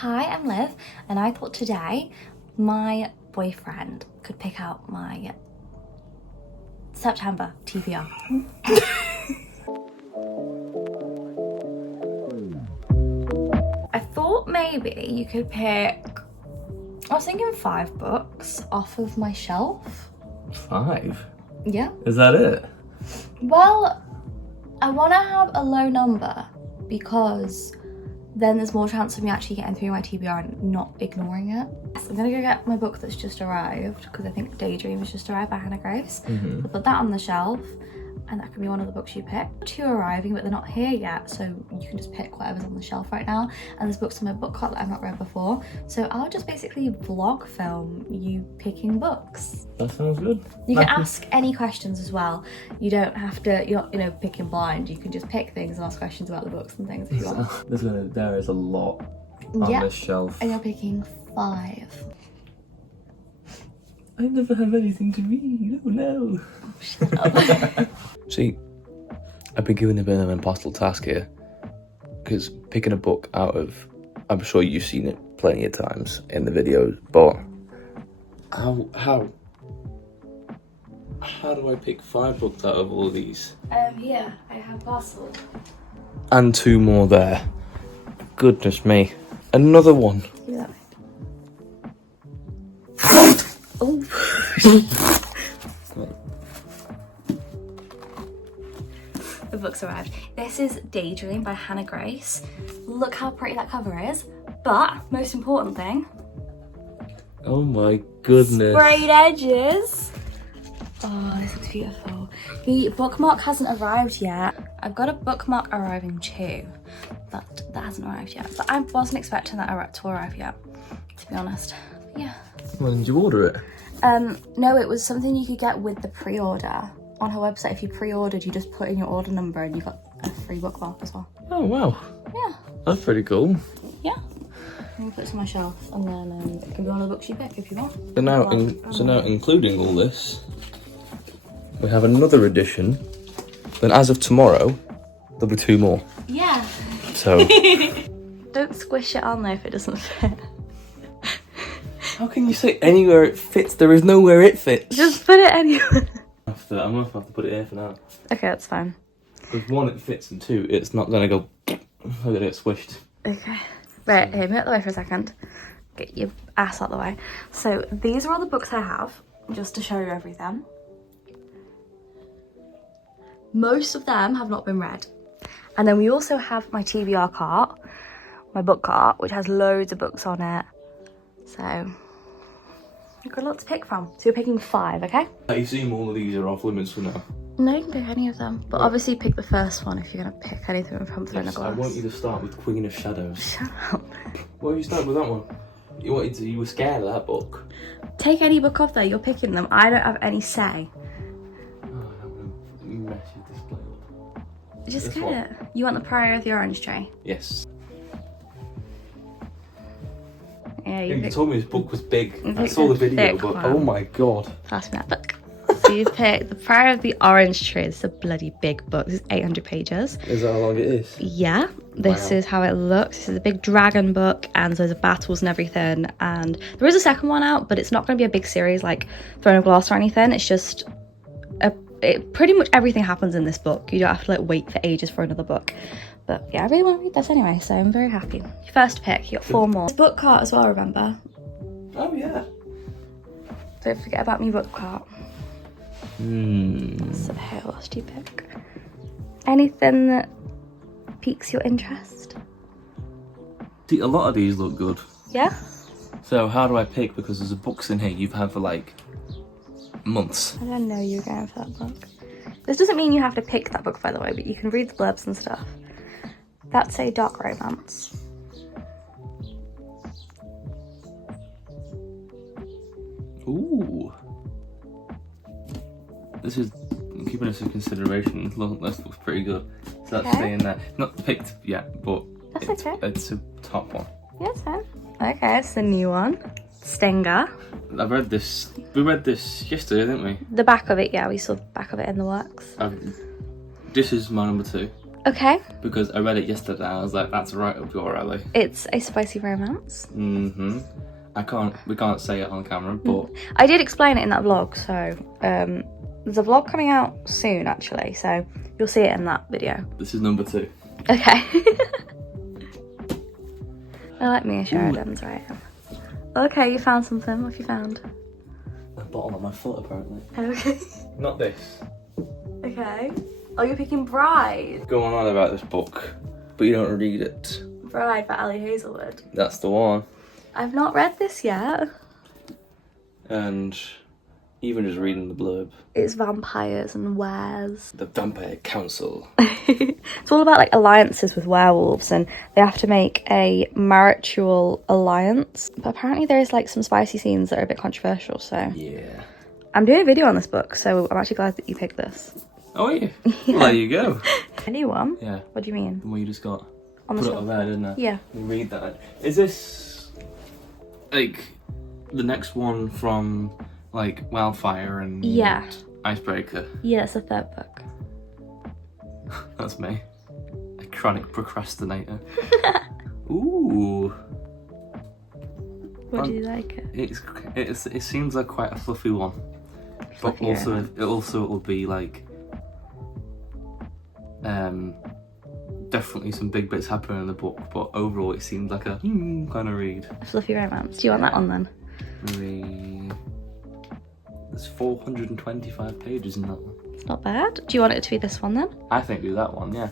Hi, I'm Liv, and I thought today my boyfriend could pick out my September TBR. I thought maybe you could pick, I was thinking 5 books off of my shelf. 5? Yeah. Is that it? Well, I want to have a low number because then there's more chance of me actually getting through my TBR and not ignoring it. I'm gonna go get my book that's just arrived because I think Daydream has just arrived by Hannah Grace. I'll put that on the shelf and that can be one of the books you pick. 2 are arriving but they're not here yet, so you can just pick whatever's on the shelf right now. And there's books on my book cart that I've not read before, so I'll just basically vlog film you picking books. That sounds good. You can ask any questions as well. You don't have to, you're not, picking blind. You can just pick things and ask questions about the books and things if you want. There is a lot on this shelf. And you're picking 5. I never have anything to read. Oh no. Oh, shut up. See, I've been given a bit of an impossible task here. Because picking a book out of, I'm sure you've seen it plenty of times in the videos, but how do I pick 5 books out of all of these? Yeah, I have parcel. And 2 more there. Goodness me. Another one. Do that. Oh. The book's arrived. This is Daydream by Hannah Grace. Look how pretty that cover is. But, most important thing. Oh my goodness. Sprayed edges. Oh, this looks beautiful. The bookmark hasn't arrived yet. I've got a bookmark arriving too, but that hasn't arrived yet. But I wasn't expecting that to arrive yet, to be honest. But yeah. When did you order it? No, it was something you could get with the pre-order. On her website, if you pre-ordered, you just put in your order number and you got a free bookmark as well. Oh wow. Yeah. That's pretty cool. Yeah. I'm gonna put this on my shelf and then it can be one of the books you pick if you want. So now, including all this, we have another edition. Then as of tomorrow, there'll be 2 more. Yeah. So. Don't squish it on there if it doesn't fit. How can you say anywhere it fits? There is nowhere it fits. Just put it anywhere. I'm gonna have to put it here for now. Okay, that's fine. Because 1, it fits, and 2, it's not gonna go. I'm gonna get swished. Okay. Right, here, move out the way for a second. Get your ass out the way. So these are all the books I have, just to show you everything. Most of them have not been read. And then we also have my TBR cart, my book cart, which has loads of books on it. So you've got a lot to pick from. So you're picking 5, okay? I assume all of these are off limits for now. No, you can pick any of them. But obviously pick the first one if you're going to pick anything from Throne of Glass. I want you to start with Queen of Shadows. Shut up. Why you start with that one? You were scared of that book. Take any book off there, you're picking them. I don't have any say. Oh, I'm going to mess your display up. Just get it. You want the Priory of the Orange Tree? Yes. Yeah, You told me this book was big. I saw the video, but oh my god. Pass me that book. So you pick the Priory of the Orange Tree. It's a bloody big book. This is 800 pages. Is that how long it is? Yeah. This is how it looks. This is a big dragon book and there's battles and everything. And there is a second one out, but it's not going to be a big series like Throne of Glass or anything. It's just pretty much everything happens in this book. You don't have to wait for ages for another book. But yeah, I really want to read this anyway, so I'm very happy. Your first pick, you got 4 more. This book cart as well, remember? Oh yeah. Don't forget about me book cart. So here, what else do you pick? Anything that piques your interest? See, a lot of these look good. Yeah? So how do I pick? Because there's books in here you've had for like months. I didn't know you were going for that book. This doesn't mean you have to pick that book, by the way, but you can read the blurbs and stuff. That's a dark romance. Ooh. This is, keeping this in consideration, this looks pretty good. So that's staying there. Not picked yet, but it's a top one. Yeah, it's fine. Okay, it's a new one. Stinger. I read this, we read this yesterday, didn't we? The back of it, yeah, we saw the back of it in the works. This is my number 2. Okay. Because I read it yesterday and I was like, that's right up your alley. It's a spicy romance. Mm-hmm. We can't say it on camera, but... I did explain it in that vlog, so there's a vlog coming out soon actually, so you'll see it in that video. This is number 2. Okay. I like Mia Sheridan's writing. Okay, you found something. What have you found? A bottle on my foot, apparently. Okay. Not this. Okay. Oh, you're picking Bride. Go on about this book, but you don't read it. Bride by Ali Hazelwood. That's the one. I've not read this yet. And even just reading the blurb. It's vampires and wares. The Vampire Council. It's all about like alliances with werewolves, and they have to make a marital alliance. But apparently there is like some spicy scenes that are a bit controversial, so... Yeah. I'm doing a video on this book, so I'm actually glad that you picked this. Oh, yeah? Well, there you go. A new one? Yeah. What do you mean? The one you just got. On the Put it shelf? on there, didn't I? Yeah. Read that. Is this, like, the next one from, like, Wildfire and Yeah. Icebreaker? Yeah, it's the 3rd book. That's me. A chronic procrastinator. Ooh. What do you like it? It seems like quite a fluffy one. But also, it will be like, definitely some big bits happen in the book, but overall it seems like a kind of read. A fluffy romance. Do you want that one then? There's 425 pages in that one. It's not bad. Do you want it to be this one then? I think do that one, yeah.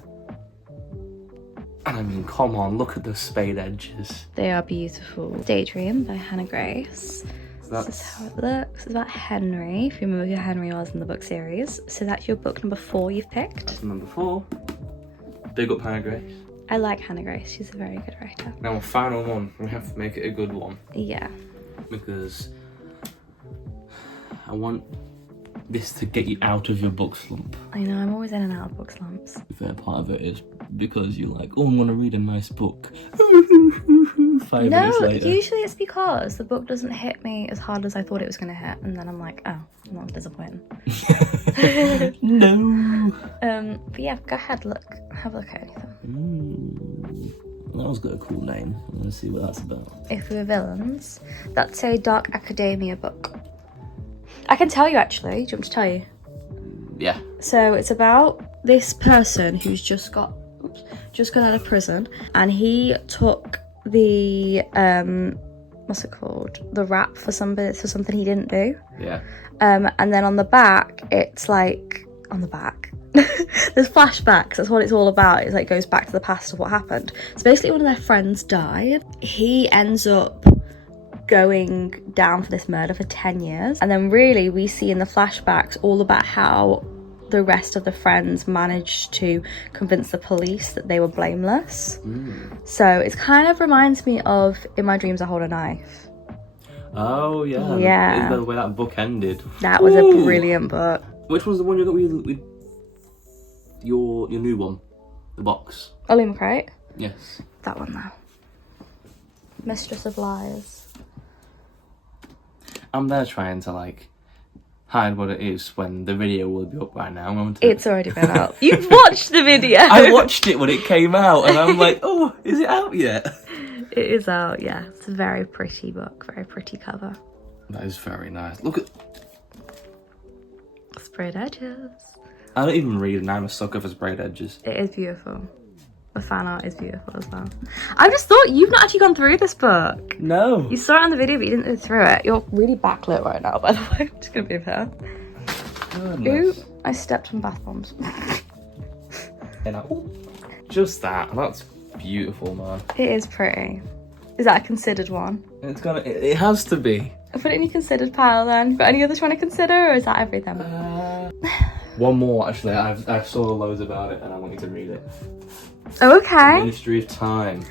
And I mean, come on, look at those spade edges. They are beautiful. Daydream by Hannah Grace. This is how it looks. It's about Henry, if you remember who Henry was in the book series. So that's your book number 4 you've picked. That's number 4. Big up Hannah Grace. I like Hannah Grace. She's a very good writer. Now, our final one, we have to make it a good one. Yeah. Because I want this to get you out of your book slump. I know, I'm always in and out of book slumps. The fair part of it is because you're like, oh, I'm going to read a nice book. 5 minutes later. Usually it's because the book doesn't hit me as hard as I thought it was going to hit, and then I'm like, oh, well, that's disappointing. No. But yeah, go ahead, have a look at anything. That one's got a cool name. Let's see what that's about. If We Were Villains, that's a dark academia book. I can tell you actually. Do you want me to tell you? Yeah. So it's about this person who's just got out of prison, and he took the what's it called? The rap for something he didn't do. Yeah. And then on the back, it's like on the back. There's flashbacks. That's what it's all about. It's like goes back to the past of what happened. So basically, one of their friends died. He ends up going down for this murder for 10 years, and then really we see in the flashbacks all about how the rest of the friends managed to convince the police that they were blameless. So it kind of reminds me of In My Dreams I Hold a Knife. Oh yeah. Yeah. The way that book ended. That was a brilliant book. Which was the one you got with your new one, the box? Ollie McCrate. Yes. That one now. Mistress of Lies. I'm there trying to like hide what it is when the video will be up right now. It's already been out. You've watched the video. I watched it when it came out, and I'm like, oh, is it out yet? It is out, yeah. It's a very pretty book, very pretty cover. That is very nice. Look at sprayed edges. I don't even read, and I'm a sucker for sprayed edges. It is beautiful. The fan art is beautiful as well. I just thought you've not actually gone through this book. No. You saw it on the video, but you didn't go through it. You're really backlit right now, by the way. I'm just gonna be fair. Ooh, I stepped on bath bombs. Just that. That's beautiful, man. It is pretty. Is that a considered one? It has to be. I put it in your considered pile then. Got any others you want to consider, or is that everything? One more, actually. I saw loads about it, and I want you to read it. Oh, okay. Ministry of Time.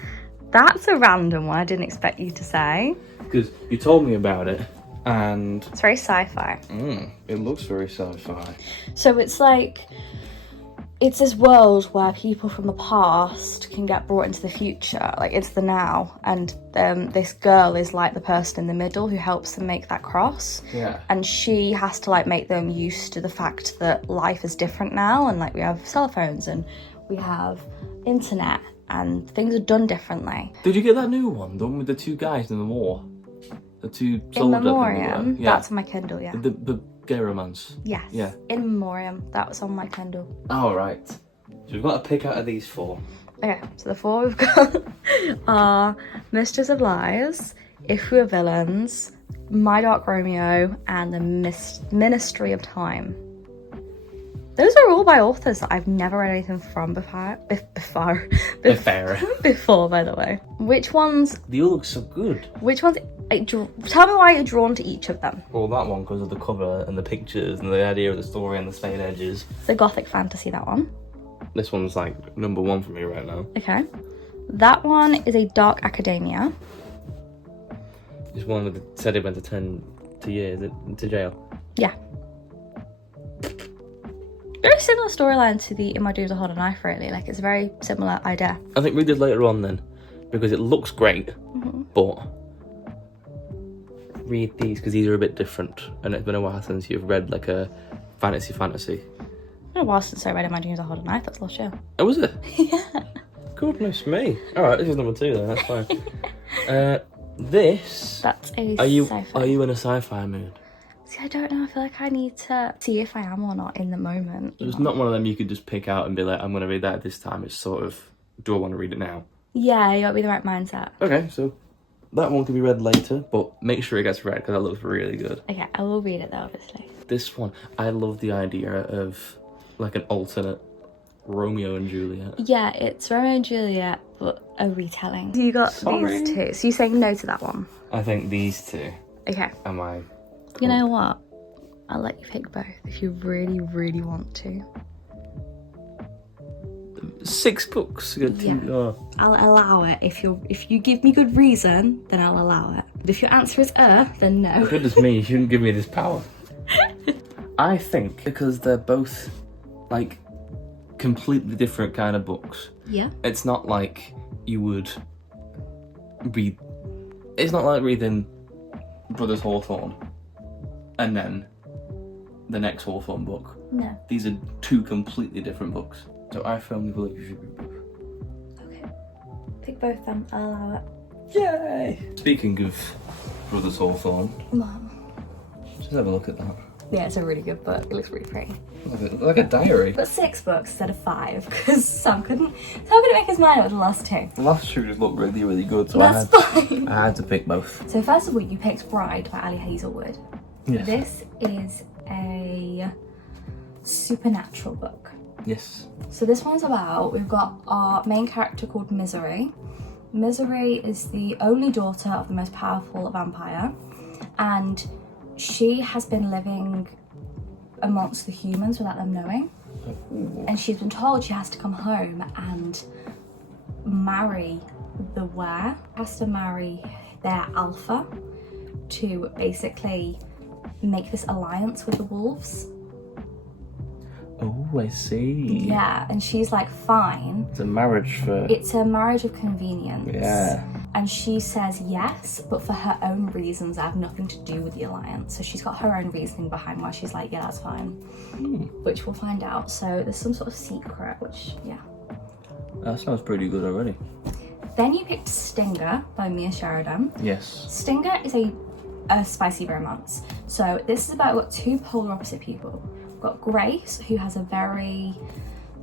That's a random one I didn't expect you to say. Because you told me about it, and... It's very sci-fi. It looks very sci-fi. So it's like... it's this world where people from the past can get brought into the future, like into the now, and this girl is like the person in the middle who helps them make that cross. Yeah. And she has to like make them used to the fact that life is different now, and like we have cell phones and we have internet and things are done differently. Did you get that new one, the one with the two guys in the war? The two In soldiers. Memoriam, Yeah. that's on my Kindle, yeah. The gay romance. Yes. Yeah. In Memoriam, that was on my Kindle. Oh, right. So we've got to pick out of these 4. Okay, so the 4 we've got are Mistress of Lies, If We Were Villains, My Dark Romeo, and The Ministry of Time. Those are all by authors that I've never read anything from before, by the way. Which ones? They all look so good. Which ones? Tell me why you're drawn to each of them. Well, that one because of the cover and the pictures and the idea of the story and the spade edges. The gothic fantasy, that one. This one's like #1 for me right now. Okay. That one is a dark academia. This one with said he went to 10 years to jail. Yeah. Very similar storyline to the In My Dreams I Hold a Knife, really. Like, it's a very similar idea. I think read it later on then, because it looks great, but read these because these are a bit different, and it's been a while since you've read like a fantasy. It's been a while since I read In My Dreams I Hold a Knife. That's last year. Oh, was it? Yeah. Goodness me. Alright, this is #2 then, that's fine. This... That's a Are you sci-fi. Are you in a sci-fi mood? See, I don't know. I feel like I need to see if I am or not in the moment. It's not one of them you could just pick out and be like, I'm going to read that this time. It's sort of, do I want to read it now? Yeah, you gotta be the right mindset. Okay, so that one can be read later, but make sure it gets read because that looks really good. Okay, I will read it though, obviously. This one, I love the idea of like an alternate Romeo and Juliet. Yeah, it's Romeo and Juliet, but a retelling. You got these 2. So you're saying no to that one? I think these 2 Okay. are my... You know what? I'll let you pick both if you really, really want to. 6 books. Yeah. I'll allow it. If you give me good reason, then I'll allow it. But if your answer is then no. Goodness me, you shouldn't give me this power. I think because they're both like completely different kind of books. Yeah. It's not like you would read... It's not like reading Brothers Hawthorne and then the next Hawthorne book. No. These are 2 completely different books. So I firmly believe you should read both. Okay. Pick both then. I'll allow it. Yay! Speaking of Brothers Hawthorne, Mom. just have a look at that. Yeah, it's a really good book. It looks really pretty. Like a diary. But 6 books instead of 5 because Sam couldn't make his mind up with the last 2. The last 2 just look really, really good, so That's fine. I had to pick both. So first of all, you picked Bride by Ali Hazelwood. Yes. This is a supernatural book. Yes. So this one's about, we've got our main character called Misery. Misery is the only daughter of the most powerful vampire, and she has been living amongst the humans without them knowing. And she's been told she has to come home and marry the were. Has to marry their alpha to basically make this alliance with the wolves. Oh, I see. Yeah, and she's like, fine. It's a marriage for... It's a marriage of convenience. Yeah. And she says yes, but for her own reasons that have nothing to do with the alliance. So she's got her own reasoning behind why she's like, yeah, that's fine. Which we'll find out. So there's some sort of secret, which, yeah. That sounds pretty good already. Then you picked Stinger by Mia Sheridan. Yes. Stinger is a spicy romance. So this is about, we've got 2 polar opposite people. We've got Grace, who has a very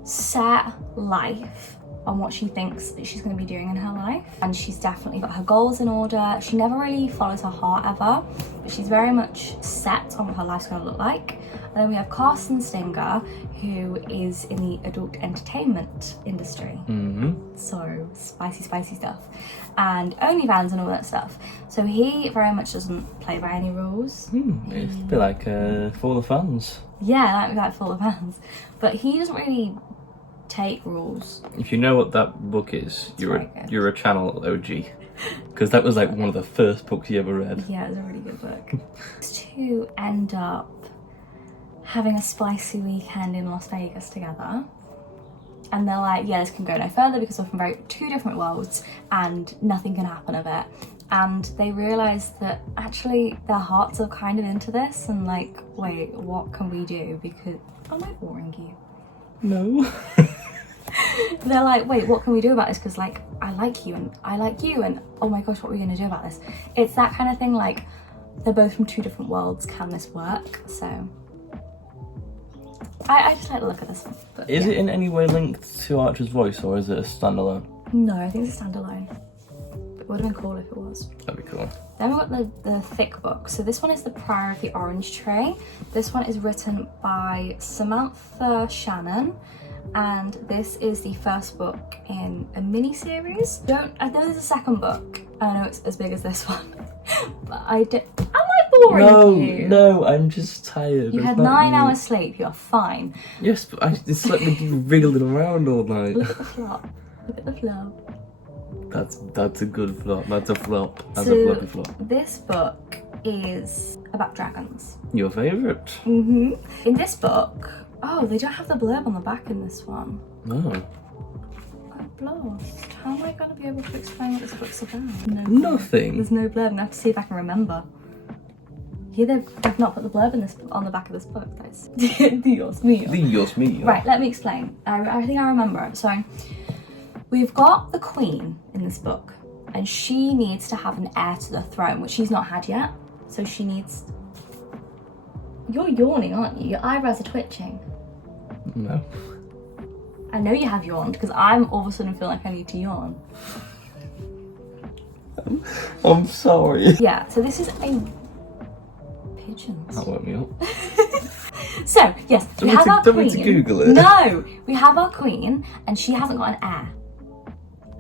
set life on what she thinks that she's going to be doing in her life, and she's definitely got her goals in order. She never really follows her heart ever, but she's very much set on what her life's going to look like. And then we have Carson Stinger, who is in the adult entertainment industry. So spicy stuff, and OnlyFans and all that stuff. So he very much doesn't play by any rules. It's a bit like for the fans. Yeah, like for the fans, but he doesn't really take rules. If you know what that book is, you're very a channel OG, because that was like one of the first books you ever read. Yeah, it's a really good book. To end up having a spicy weekend in Las Vegas together. and they're like, yeah, this can go no further because we're from two different worlds and nothing can happen of it. And they realise that actually their hearts are kind of into this and like, wait, what can we do? Because, am I boring you? No. They're like, wait, what can we do about this? Because like, I like you and I like you and oh my gosh, what are we gonna do about this? It's that kind of thing, like, they're both from two different worlds, can this work? So, I just like the look of this one. But, Is it in any way linked to Archer's voice, or is it a standalone? No, I think it's a standalone. It would have been cool if it was. That'd be cool. Then we've got the thick book. So this one is The Prior of the Orange Tree. This one is written by Samantha Shannon. And this is the first book in a mini-series. I know there's a second book. I know it's as big as this one. But am I boring you? No, I'm just tired. You had 9 hours sleep, you're fine. Yes, but I just slept with you wriggling around all night. Look at the flop. Look at the flop. That's a good flop. That's a flop. That's So, a floppy flop. this book is about dragons. Your favourite? In this book, oh, they don't have the blurb on the back in this one. No. I'm lost. How am I going to be able to explain what this book's about? No Nothing. There's no blurb. I have to see if I can remember. Here they've not put the blurb on the back of this book. That's Dios mío. Dios mío. Right, let me explain. I think I remember it. So, we've got the queen in this book, and she needs to have an heir to the throne, which she's not had yet. So she needs... You're yawning, aren't you? Your eyebrows are twitching. No. I know you have yawned, because I'm all of a sudden feeling like I need to yawn. I'm sorry. Yeah, so this is a... Pigeons. That woke me up. So, yes, we have our Don't queen. need to Google it. No! We have our queen, and she hasn't got an heir.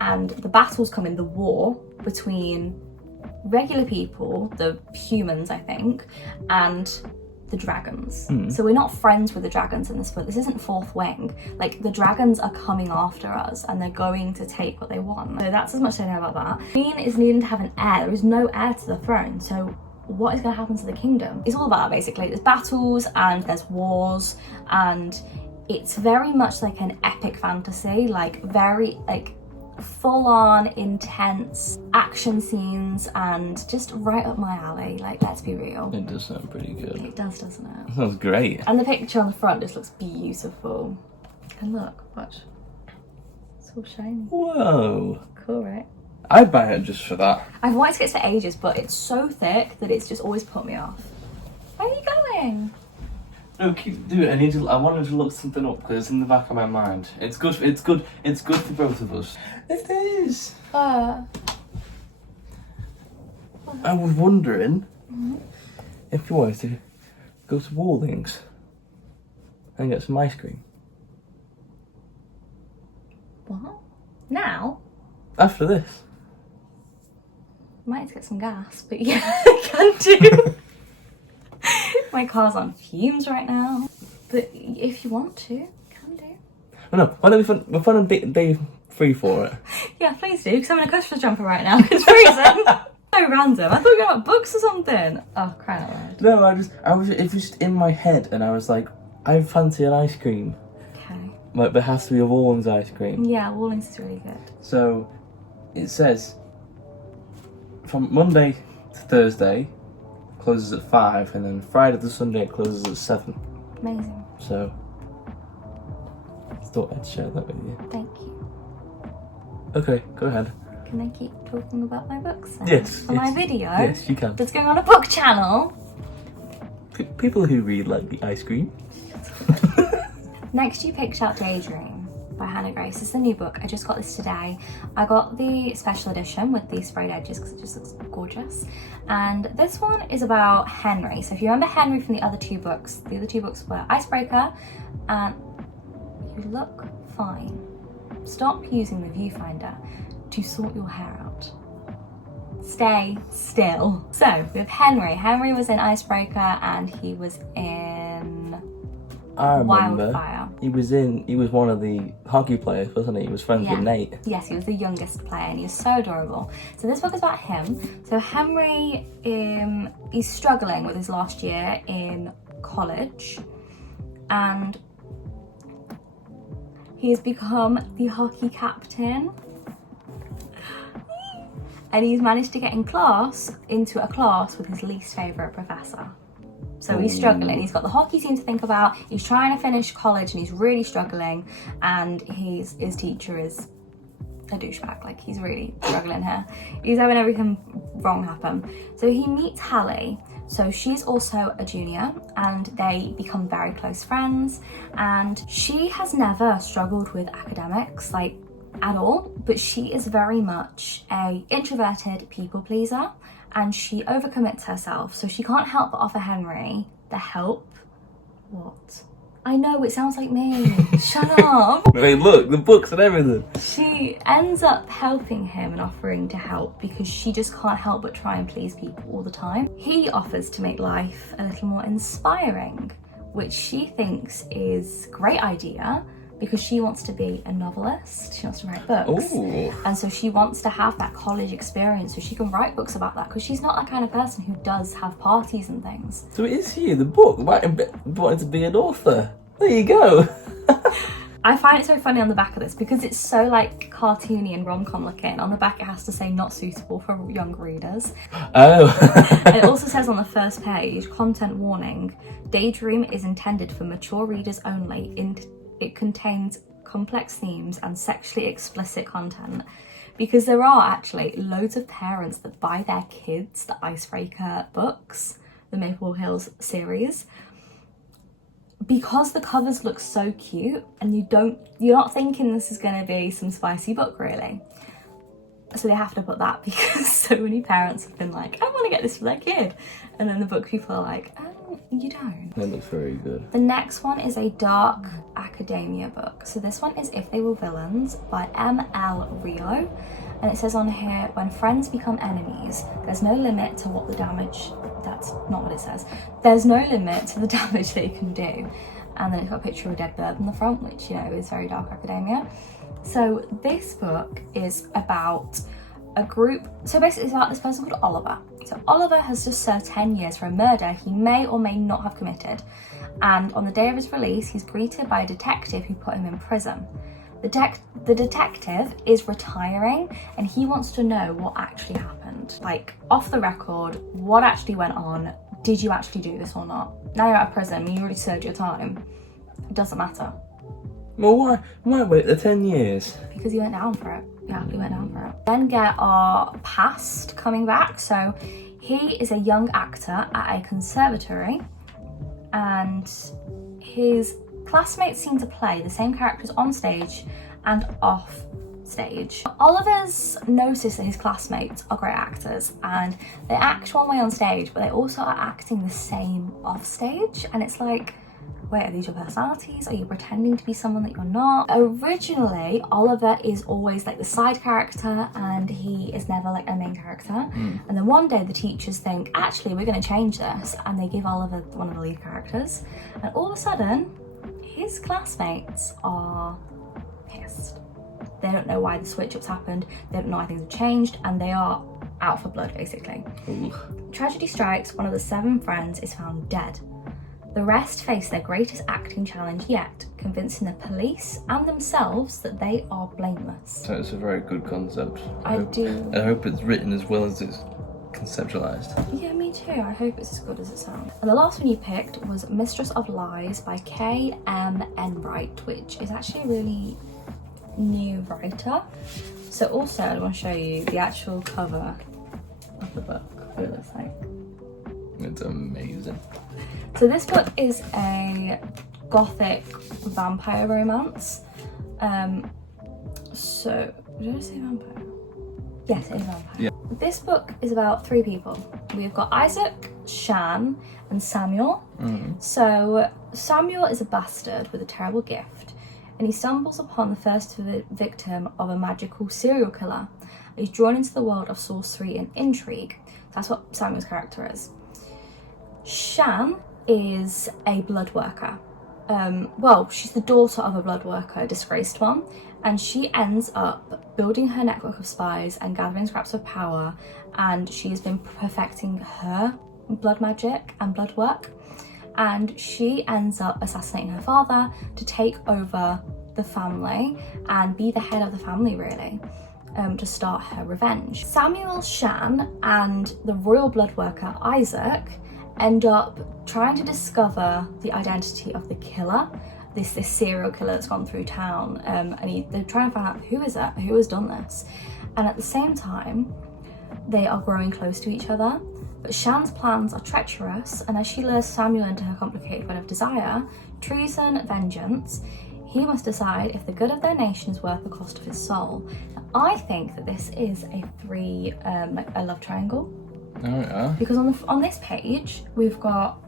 And the battle's coming, the war between regular people, the humans, I think, and the dragons. So we're not friends with the dragons in this book. This isn't Fourth Wing. Like, the dragons are coming after us and they're going to take what they want. So that's as much as I know about that. Queen is needing to have an heir. There is no heir to the throne. So what is going to happen to the kingdom? It's all about that, basically. There's battles and there's wars, and it's very much like an epic fantasy, like very like full-on intense action scenes, and just right up my alley. Like, let's be real. It does sound pretty good. It does, doesn't it? Sounds great. And the picture on the front just looks beautiful. And look, watch. It's all shiny. Whoa. Cool, right? I'd buy it just for that. I've wanted to get this for ages, but it's so thick that it's just always put me off. Where are you going? No, keep doing it. I wanted to look something up because it's in the back of my mind. It's good. It's good for both of us. It is. I was wondering if you wanted to go to Wallings and get some ice cream. What? Now? After this. Might have to get some gas, but yeah, I can do. My car's on fumes right now. But if you want to, can do. Oh no, why don't we're fun and day free for it? Yeah, please do, because I'm in a Christmas jumper right now. It's freezing. So random. I thought you were about books or something. Oh, crying out loud. No, it was just in my head, and I was like, I fancy an ice cream. Okay. Like, there has to be a Wallings ice cream. Yeah, Wallings is really good. So, it says, from Monday to Thursday, closes at 5, and then Friday to Sunday, it closes at 7. Amazing. So, I thought I'd share that with you. Thank you. Okay, go ahead. Can I keep talking about my books then? Yes. For my video? Yes, you can. That's going on a book channel. People who read like the ice cream. Next you picked out Daydream by Hannah Grace. It's the new book. I just got this today. I got the special edition with the sprayed edges because it just looks gorgeous. And this one is about Henry. So if you remember Henry from the other two books were Icebreaker and You Look Fine. Stop using the viewfinder to sort your hair out. Stay still. So we have Henry. Henry was in Icebreaker and he was in I remember. Wildfire. He was one of the hockey players, wasn't he? He was friends with Nate. Yes, he was the youngest player and he was so adorable. So this book is about him. So Henry is struggling with his last year in college, and He has become the hockey captain. And he's managed to get into a class with his least favourite professor. So he's struggling. He's got the hockey team to think about. He's trying to finish college and he's really struggling. And his teacher is a douchebag. Like, he's really struggling here. He's having everything wrong happen. So he meets Hallie. So she's also a junior and they become very close friends. And she has never struggled with academics, like, at all, but she is very much a introverted people pleaser and she overcommits herself, so she can't help but offer Henry the help. What? I know, it sounds like me. Shut up. Hey, look, the books and everything. She ends up helping him and offering to help because she just can't help but try and please people all the time. He offers to make life a little more inspiring, which she thinks is a great idea because she wants to be a novelist. She wants to write books. Ooh. And so she wants to have that college experience so she can write books about that, because she's not that kind of person who does have parties and things. So it is you, the book, wanting to be an author. There you go. I find it so funny on the back of this because it's so like cartoony and rom-com looking. On the back it has to say not suitable for young readers. Oh. And it also says on the first page, content warning, Daydream is intended for mature readers only. It contains complex themes and sexually explicit content, because there are actually loads of parents that buy their kids the Icebreaker books, the Maple Hills series, because the covers look so cute and you're not thinking this is going to be some spicy book really. So they have to put that because so many parents have been like, I want to get this for their kid, and then the book people are like, oh, you don't. That looks very good. The next one is a dark academia book. So this one is If They Were Villains by M.L. Rio. And it says on here, when friends become enemies, there's no limit to what the damage, that's not what it says. There's no limit to the damage they can do. And then it's got a picture of a dead bird on the front, which, you know, is very dark academia. So this book is about a group, so basically it's about this person called Oliver. So Oliver has just served 10 years for a murder he may or may not have committed. And on the day of his release, he's greeted by a detective who put him in prison. The detective is retiring and he wants to know what actually happened. Like, off the record, what actually went on? Did you actually do this or not? Now you're out of prison, you already served your time. It doesn't matter. Well, why wait the 10 years? Because he went down for it. Yeah, he went down for it. Then get our past coming back. So he is a young actor at a conservatory and his classmates seem to play the same characters on stage and off stage. Oliver's noticed that his classmates are great actors and they act one way on stage, but they also are acting the same off stage. And it's like, wait, are these your personalities? Are you pretending to be someone that you're not? Originally, Oliver is always like the side character and he is never like a main character. And then one day the teachers think, actually, we're going to change this. And they give Oliver one of the lead characters. And all of a sudden, his classmates are pissed. They don't know why the switch-ups happened. They don't know why things have changed. And they are out for blood, basically. Ooh. Tragedy strikes, one of the 7 friends is found dead. The rest face their greatest acting challenge yet, convincing the police and themselves that they are blameless. So it's a very good concept. I hope it's written as well as it's conceptualized. Yeah, me too. I hope it's as good as it sounds. And the last one you picked was Mistress of Lies by K.M. Enright, which is actually a really new writer. So also I want to show you the actual cover of the book, what it looks like. It's amazing. So this book is a gothic vampire romance. So, did I say vampire? Yes, it is vampire. Yeah. This book is about 3 people. We've got Isaac, Shan, and Samuel. So Samuel is a bastard with a terrible gift, and he stumbles upon the first victim of a magical serial killer. He's drawn into the world of sorcery and intrigue. That's what Samuel's character is. Shan is a blood worker. Well, she's the daughter of a blood worker, a disgraced one, and she ends up building her network of spies and gathering scraps of power, and she has been perfecting her blood magic and blood work, and she ends up assassinating her father to take over the family and be the head of the family, really, to start her revenge. Samuel, Shan, and the royal blood worker Isaac end up trying to discover the identity of the killer, this serial killer that's gone through town, and they're trying to find out who is it, who has done this. And at the same time, they are growing close to each other. But Shan's plans are treacherous, and as she lures Samuel into her complicated web of desire, treason, vengeance, he must decide if the good of their nation is worth the cost of his soul. Now, I think that this is a a love triangle. Oh yeah. Because on this page, we've got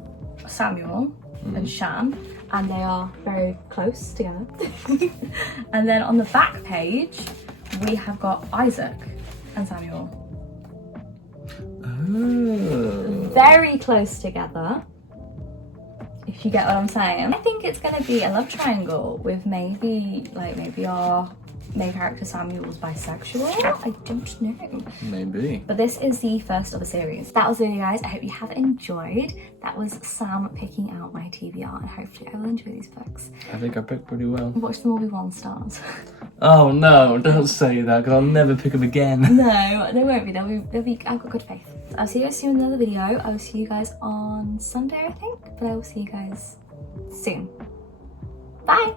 Samuel and Shan, and they are very close together. And then on the back page, we have got Isaac and Samuel. Oh. Very close together, if you get what I'm saying. I think it's gonna be a love triangle with maybe our main character Samuel's bisexual. I don't know. Maybe. But this is the first of a series. That was the video, guys. I hope you have enjoyed. That was Sam picking out my TBR, and hopefully I will enjoy these books. I think I picked pretty well. Watch them all be 1 stars. Oh no, don't say that, because I'll never pick them again. No, they won't be. They'll be. I've got good faith. I'll see you guys soon in another video. I will see you guys on Sunday, I think. But I will see you guys soon. Bye.